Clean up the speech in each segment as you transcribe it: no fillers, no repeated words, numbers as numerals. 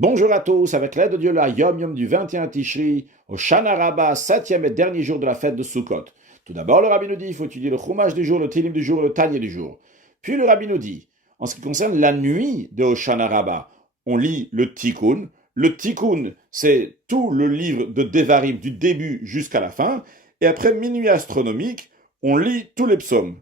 Bonjour à tous, avec l'aide de Dieu, la Yom Yom du 21 Tishri, au Shana Rabbah, 7e et dernier jour de la fête de Sukkot. Tout d'abord, le Rabbi nous dit, il faut étudier le Chumash du jour, le Tilim du jour, le Tanya du jour. Puis le Rabbi nous dit, en ce qui concerne la nuit de Hoshana Rabbah, on lit le Tikkun. Le Tikkun, c'est tout le livre de Devarim du début jusqu'à la fin. Et après minuit astronomique, on lit tous les psaumes.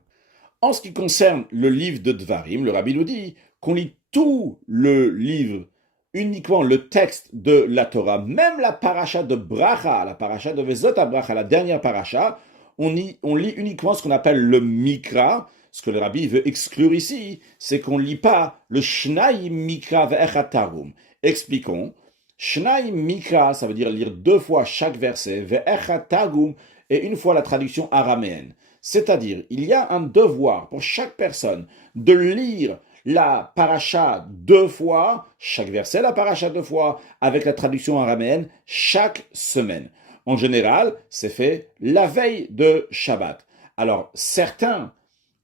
En ce qui concerne le livre de Devarim, le Rabbi nous dit qu'on lit tout le livre, uniquement le texte de la Torah, même la paracha de Bracha, la paracha de Vezot Bracha, la dernière paracha, on lit uniquement ce qu'on appelle le Mikra. Ce que le Rabbi veut exclure ici, c'est qu'on ne lit pas le Shnai Mikra ve'echat Targum. Expliquons. Shnai Mikra, ça veut dire lire deux fois chaque verset, ve'echat Targum, et une fois la traduction araméenne. C'est-à-dire, il y a un devoir pour chaque personne de lire la paracha deux fois, chaque verset la paracha deux fois, avec la traduction araméenne chaque semaine. En général, c'est fait la veille de Shabbat. Alors, certains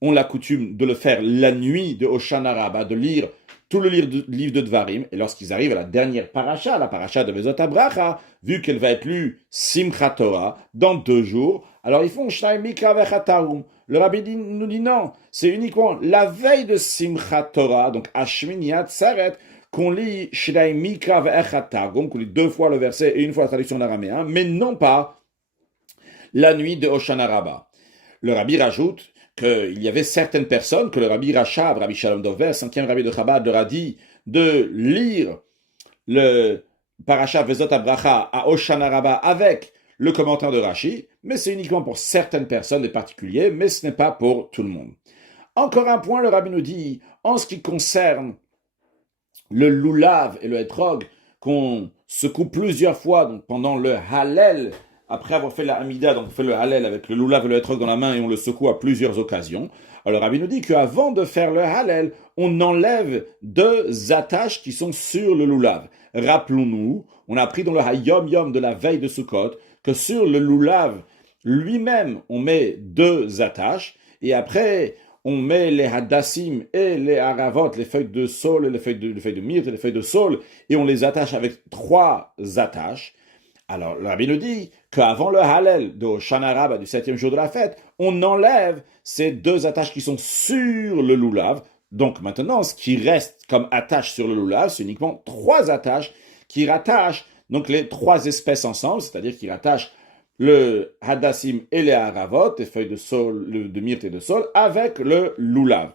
ont la coutume de le faire la nuit de Hoshana Rabbah, de lire tout le livre de Dvarim, et lorsqu'ils arrivent à la dernière paracha, la paracha de Vezot Bracha, vu qu'elle va être lue Simchat Torah, dans 2 jours, alors ils font Shnai Mikra ve'echat Targum. Le Rabbi nous dit non, c'est uniquement la veille de Simchat Torah, donc Ashmini Atzaret, qu'on lit Shnai Mikra ve'echat Targum, qu'on lit 2 fois le verset et une fois la traduction en araméen, mais non pas la nuit de Hoshana Rabbah. Le Rabbi rajoute qu'il y avait certaines personnes que le Rabbi Rachab, Rabbi Shalom Dover, 5e Rabbi de Chabad, leur a dit de lire le Parashat Vezot Bracha à Hoshana Rabbah avec le commentaire de Rashi, mais c'est uniquement pour certaines personnes, des particuliers, mais ce n'est pas pour tout le monde. Encore un point, le Rabbi nous dit, en ce qui concerne le loulav et le hétrog, qu'on secoue plusieurs fois donc pendant le Hallel, après avoir fait la Hamida, donc on fait le Hallel avec le loulav et le hétrog dans la main et on le secoue à plusieurs occasions. Alors Rabbi nous dit qu'avant de faire le Hallel, on enlève 2 attaches qui sont sur le loulav. Rappelons-nous, on a appris dans le Hayom Yom de la veille de Sukkot que sur le loulav lui-même, on met 2 attaches et après on met les hadassim et les haravot, les feuilles de saule, les feuilles de myrte et les feuilles de saule, et on les attache avec 3 attaches. Alors, le Rabbi nous dit qu'avant le Hallel de Hoshana Rabbah, du 7e jour de la fête, on enlève ces 2 attaches qui sont sur le loulav. Donc maintenant, ce qui reste comme attache sur le loulav, c'est uniquement 3 attaches qui rattachent donc les 3 espèces ensemble, c'est-à-dire qui rattachent le hadassim et les haravot, les feuilles de saule, de myrte et de saule, avec le loulav.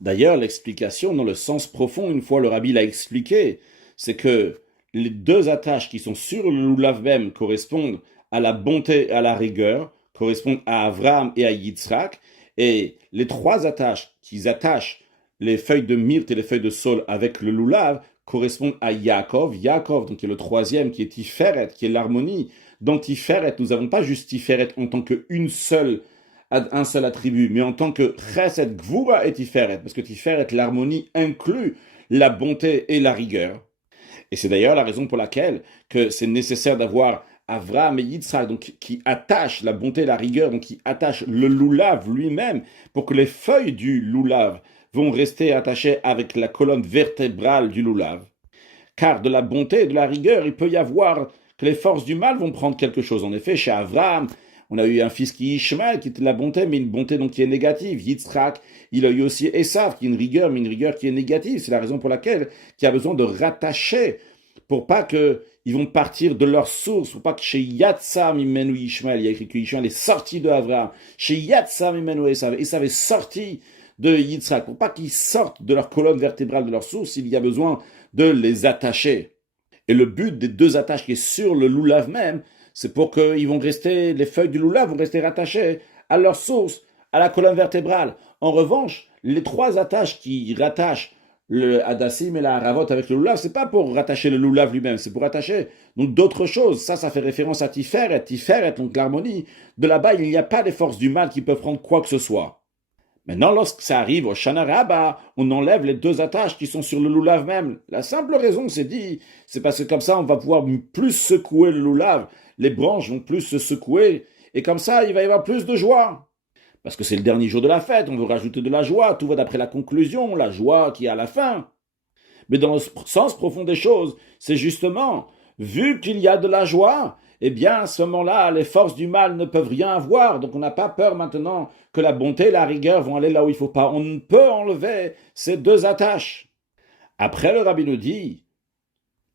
D'ailleurs, l'explication dans le sens profond, une fois le Rabbi l'a expliqué, c'est que les 2 attaches qui sont sur le loulav même correspondent à la bonté et à la rigueur, correspondent à Avraham et à Yitzhak, et les 3 attaches qui attachent les feuilles de myrte et les feuilles de saule avec le loulav correspondent à Yaakov. Yaakov, donc qui est le 3e, qui est Tiferet, qui est l'harmonie. Dans Tiferet, nous n'avons pas juste Tiferet en tant un seul attribut, mais en tant que Chesed, Gvura et Tiferet, parce que Tiferet, l'harmonie, inclut la bonté et la rigueur. Et c'est d'ailleurs la raison pour laquelle que c'est nécessaire d'avoir Avraham et Yitzhak, donc qui attachent la bonté et la rigueur, donc qui attachent le loulav lui-même, pour que les feuilles du loulav vont rester attachées avec la colonne vertébrale du loulav. Car de la bonté et de la rigueur, il peut y avoir que les forces du mal vont prendre quelque chose. En effet, chez Avraham, on a eu un fils qui est Ishmael, qui était de la bonté, mais une bonté donc qui est négative. Yitzhak, il a eu aussi Esav, qui est une rigueur, mais une rigueur qui est négative. C'est la raison pour laquelle il a besoin de rattacher, pour pas qu'ils vont partir de leur source, pour pas que chez Yatsam Imenu Ishmael, il y a écrit que Ishmael est sorti de Avraham, chez Yatsam Imenu Esav, Esav est sorti de Yitzhak, pour pas qu'ils sortent de leur colonne vertébrale, de leur source, il y a besoin de les attacher. Et le but des 2 attaches qui est sur le loulav même, c'est pour qu'ils vont rester, les feuilles du loulav vont rester rattachées à leur source, à la colonne vertébrale. En revanche, les 3 attaches qui rattachent le hadassim et la haravot avec le loulav, c'est pas pour rattacher le loulav lui-même, c'est pour rattacher donc d'autres choses. Ça fait référence à Tiferet, donc l'harmonie. De là-bas, il n'y a pas des forces du mal qui peuvent prendre quoi que ce soit. Maintenant, lorsque ça arrive au Shana Rabbah, on enlève les 2 attaches qui sont sur le loulav même. La simple raison, c'est parce que comme ça, on va pouvoir plus secouer le loulav. Les branches vont plus se secouer. Et comme ça, il va y avoir plus de joie. Parce que c'est le dernier jour de la fête, on veut rajouter de la joie. Tout va d'après la conclusion, la joie qui est à la fin. Mais dans le sens profond des choses, c'est justement, vu qu'il y a de la joie, eh bien, à ce moment-là, les forces du mal ne peuvent rien avoir. Donc, on n'a pas peur maintenant que la bonté et la rigueur vont aller là où il ne faut pas. On ne peut enlever ces deux attaches. Après, le rabbi nous dit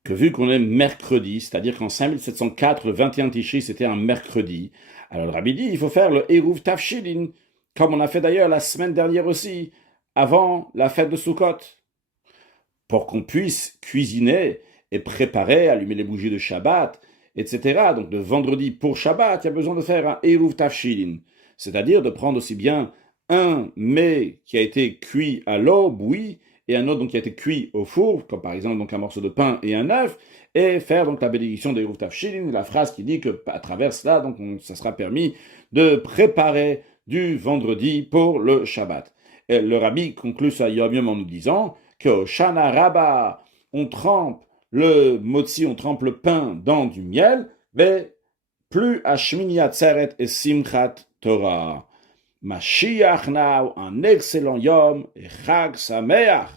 que vu qu'on est mercredi, c'est-à-dire qu'en 5704, le 21 Tishri, c'était un mercredi, alors le rabbi dit il faut faire le Eruv Tafshilin, comme on a fait d'ailleurs la semaine dernière aussi, avant la fête de Sukkot, pour qu'on puisse cuisiner et préparer, allumer les bougies de Shabbat, etc. Donc de vendredi pour Shabbat, il y a besoin de faire un Eruv Tafshilin, c'est-à-dire de prendre aussi bien un mets qui a été cuit à l'eau, bouilli, et un autre donc, qui a été cuit au four, comme par exemple donc, un morceau de pain et un œuf, et faire donc la bénédiction de Eruv Tafshilin, la phrase qui dit que à travers cela, donc ça sera permis de préparer du vendredi pour le Shabbat. Et le rabbi conclut ça Yom Yom en nous disant qu'au Shana Rabbah, on trempe le motzi, on trempe le pain dans du miel, mais plus à Shmini Atzeret et Simchat Torah. Mashiach now, un excellent Yom et Chag Sameach.